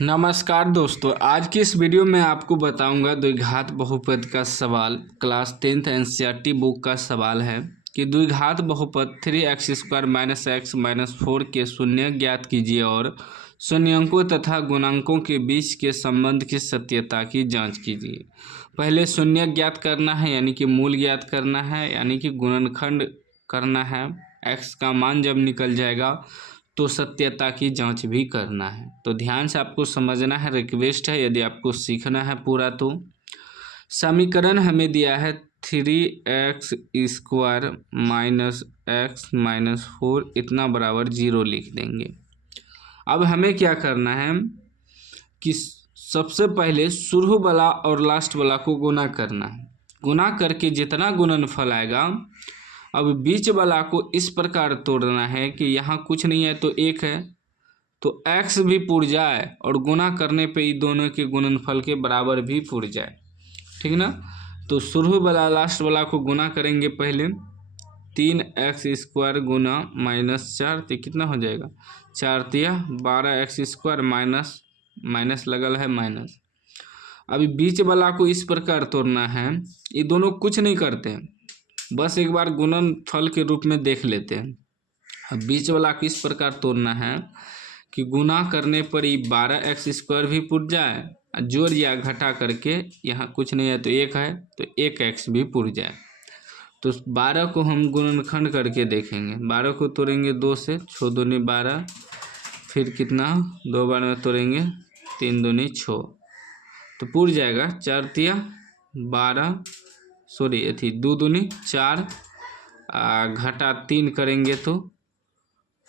नमस्कार दोस्तों, आज की इस वीडियो में आपको बताऊंगा द्विघात बहुपद का सवाल। क्लास 10th एनसीईआरटी बुक का सवाल है कि द्विघात बहुपद 3x² - x - 4 के शून्य ज्ञात कीजिए और शून्यंकों तथा गुणांकों के बीच के संबंध की सत्यता की जांच कीजिए। पहले शून्य ज्ञात करना है, यानी कि मूल ज्ञात करना है, यानी कि गुणनखंड करना है। x का मान जब निकल जाएगा तो सत्यता की जांच भी करना है। तो ध्यान से आपको समझना है, रिक्वेस्ट है यदि आपको सीखना है पूरा। तो समीकरण हमें दिया है 3x² - x - 4 इतना बराबर 0 लिख देंगे। अब हमें क्या करना है कि सबसे पहले शुरू वाला और लास्ट वाला को गुना करना है। गुना करके जितना गुणनफल आएगा, अब बीच वाला को इस प्रकार तोड़ना है कि यहाँ कुछ नहीं है तो एक है, तो x भी पुर जाए और गुना करने पे ये दोनों के गुणनफल के बराबर भी पुर जाए, ठीक ना। तो शुरू वाला लास्ट वाला को गुना करेंगे पहले। 3x² गुना -4 तो कितना हो जाएगा, 4 तिया 12x² माइनस लगल है माइनस। अभी बीच वाला को इस प्रकार तोड़ना है, ये दोनों कुछ नहीं करते हैं, बस एक बार गुणनफल के रूप में देख लेते हैं। अब बीच वाला को इस प्रकार तोड़ना है कि गुना करने पर ये 12x² भी पुर जाए, जोड़ या घटा करके यहाँ कुछ नहीं है तो एक है तो 1x भी पुर जाए। तो 12 को हम गुणनखंड करके देखेंगे। 12 को तोड़ेंगे 2 से, 6 दूनी 12, फिर कितना 2 बार में तोड़ेंगे 3 दूनी 6, तो पुर जाएगा 4 तिया 12, सॉरी थी 2 दूनी 4, घटा 3 करेंगे तो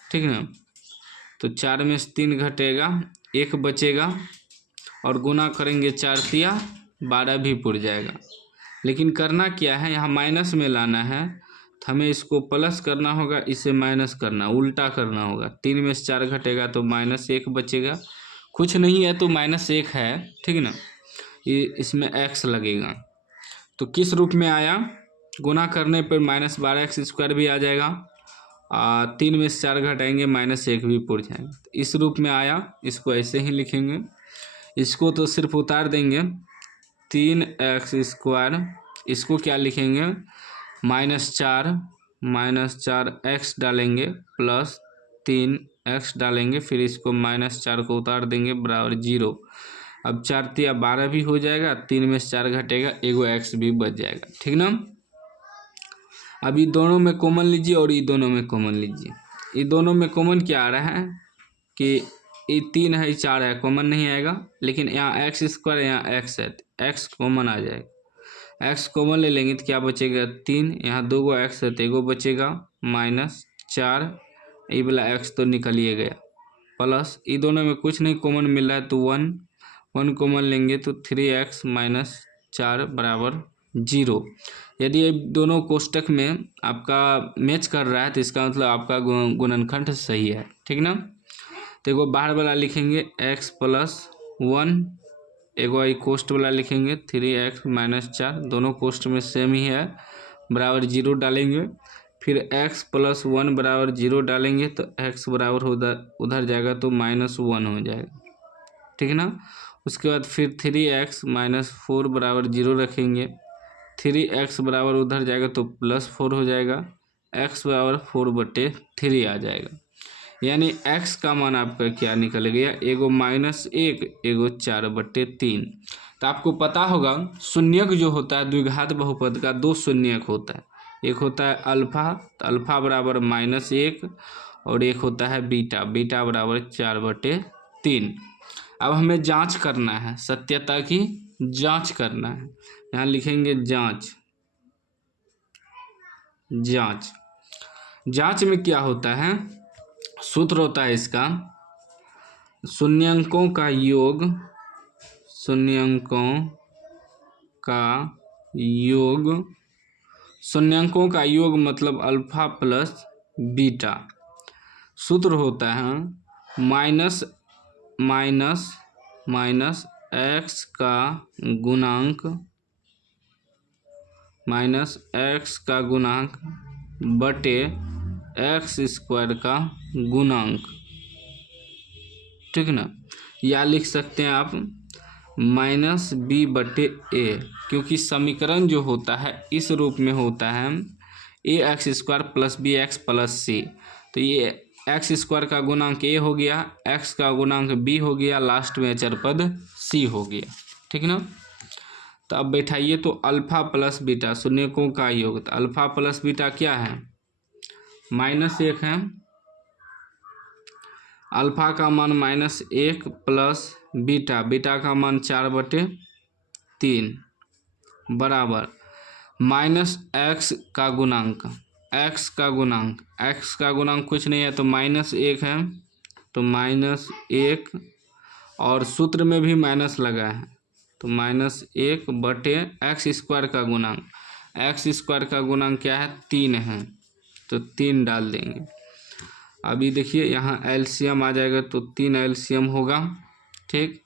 ठीक ना, तो 4 में से 3 घटेगा 1 बचेगा, और गुना करेंगे 4 तिया 12 भी पुर जाएगा। लेकिन करना क्या है, यहाँ माइनस में लाना है, तो हमें इसको प्लस करना होगा, इसे माइनस करना, उल्टा करना होगा। 3 में से 4 घटेगा तो -1 बचेगा, कुछ नहीं है तो -1 है, ठीक ना। ये इसमें x लगेगा, तो किस रूप में आया, गुना करने पर -12x² भी आ जाएगा, 3 में से 4 घटाएंगे -1 भी पुर जाएगा, तो इस रूप में आया। इसको ऐसे ही लिखेंगे, इसको तो सिर्फ उतार देंगे 3x², इसको क्या लिखेंगे -4 डालेंगे प्लस 3x डालेंगे, फिर इसको -4 को उतार देंगे बराबर 0। अब 4 तिया 12 भी हो जाएगा, 3 में से 4 घटेगा, एगो x भी बच जाएगा, ठीक ना। अभी दोनों में कॉमन लीजिए और ये दोनों में कॉमन लीजिए। ये दोनों में कॉमन क्या आ रहा है कि ये 3 है 4 है, कॉमन नहीं आएगा, लेकिन यहाँ x² यहाँ x है, x कॉमन आ जाएगा। x कॉमन ले लेंगे तो क्या बचेगा 3, यहाँ 2 गो x है तो एगो बचेगा -4, ये वाला x तो निकलिए गया, प्लस ये दोनों में कुछ नहीं कॉमन मिल रहा है तो 1 कॉमन लेंगे तो 3x - 4 बराबर 0। यदि ये दोनों कोष्टक में आपका मैच कर रहा है तो इसका मतलब आपका गुणनखंड सही है, ठीक ना। तो एगो बाहर वाला लिखेंगे x + 1, एगो आई कोष्ट वाला लिखेंगे 3x - 4, दोनों कोष्ट में सेम ही है, बराबर 0 डालेंगे। फिर x + 1 बराबर 0 डालेंगे तो x बराबर उधर जाएगा तो -1 हो जाएगा, ठीक ना। उसके बाद फिर 3x - 4 बराबर 0 रखेंगे, 3x बराबर उधर जाएगा तो +4 हो जाएगा, x बराबर 4/3 आ जाएगा। यानी x का मान आपका क्या निकल गया, एगो -1, एगो 4/3। तो आपको पता होगा शून्यक जो होता है द्विघात बहुपद का 2 शून्यक होता है, एक होता है अल्फा, तो अल्फा बराबर -1, और एक होता है बीटा, बीटा बराबर 4/3। अब हमें जांच करना है, सत्यता की जांच करना है। यहाँ लिखेंगे जांच। जांच जांच में क्या होता है, सूत्र होता है इसका शून्यंकों का योग, शून्यंकों का योग, शून्यंकों का योग मतलब अल्फा प्लस बीटा। सूत्र होता है माइनस एक्स का गुणांक, बटे x² का गुणांक, ठीक ना। या लिख सकते हैं आप -b/a, क्योंकि समीकरण जो होता है इस रूप में होता है ax² + bx + c। तो ये x² का गुणांक a हो गया, x का गुणांक b हो गया, लास्ट में अचर पद c हो गया। ठीक ना। तो अब बैठाइए, तो अल्फा प्लस बीटा शून्यकों का योग, तो अल्फा प्लस बीटा क्या है, -1 है। अल्फा का मान -1 प्लस बीटा का मान 4/3 बराबर -x का गुणांक, x का गुणांक कुछ नहीं है तो -1 है, तो -1 और सूत्र में भी माइनस लगा है, तो -1/x² का गुणांक, x² का गुणांक क्या है, 3 है, तो 3 डाल देंगे। अभी देखिए यहाँ एलसीएम आ जाएगा, तो 3 एलसीएम होगा। ठीक,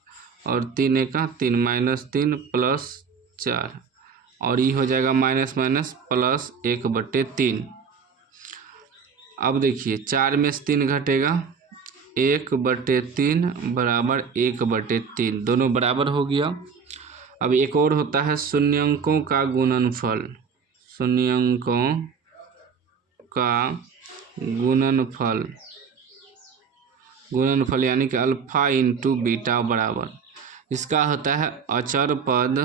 और 3 का 3 -3 + 4, और ये हो जाएगा -+1/3। अब देखिए 4 में से 3 घटेगा, 1/3 बराबर 1/3, दोनों बराबर हो गया। अब एक और होता है शून्यंकों का गुणनफल, शून्यंकों का गुणनफल यानी कि अल्फा × बीटा बराबर, इसका होता है अचर पद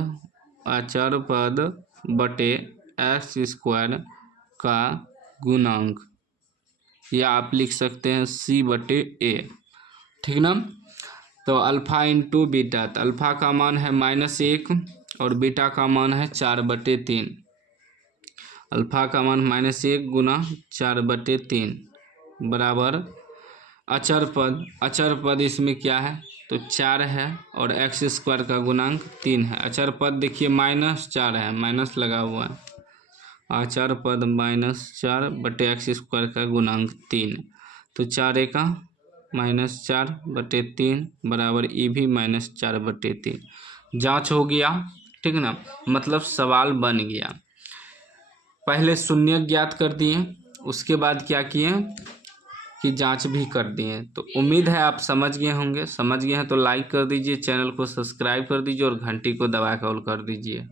बटे x² का गुणांक, या आप लिख सकते हैं c/a। ठीक ना। तो अल्फा × बीटा, तो अल्फा का मान है -1 और बीटा का मान है 4/3। अल्फा का मान -1 × 4/3 बराबर अचर पद इसमें क्या है, तो 4 है, और x² का गुणांक 3 है। अचर पद देखिए -4 है, माइनस लगा हुआ है, अचर पद -4/x² का गुणांक 3, तो 4 का -4/3 बराबर ये भी -4/3। जांच हो गया। ठीक ना, मतलब सवाल बन गया। पहले शून्य ज्ञात कर दिए, उसके बाद क्या किए कि जांच भी कर दिए। तो उम्मीद है आप समझ गए होंगे। समझ गए हैं तो लाइक कर दीजिए, चैनल को सब्सक्राइब कर दीजिए और घंटी को दबा कर ऑल कर दीजिए।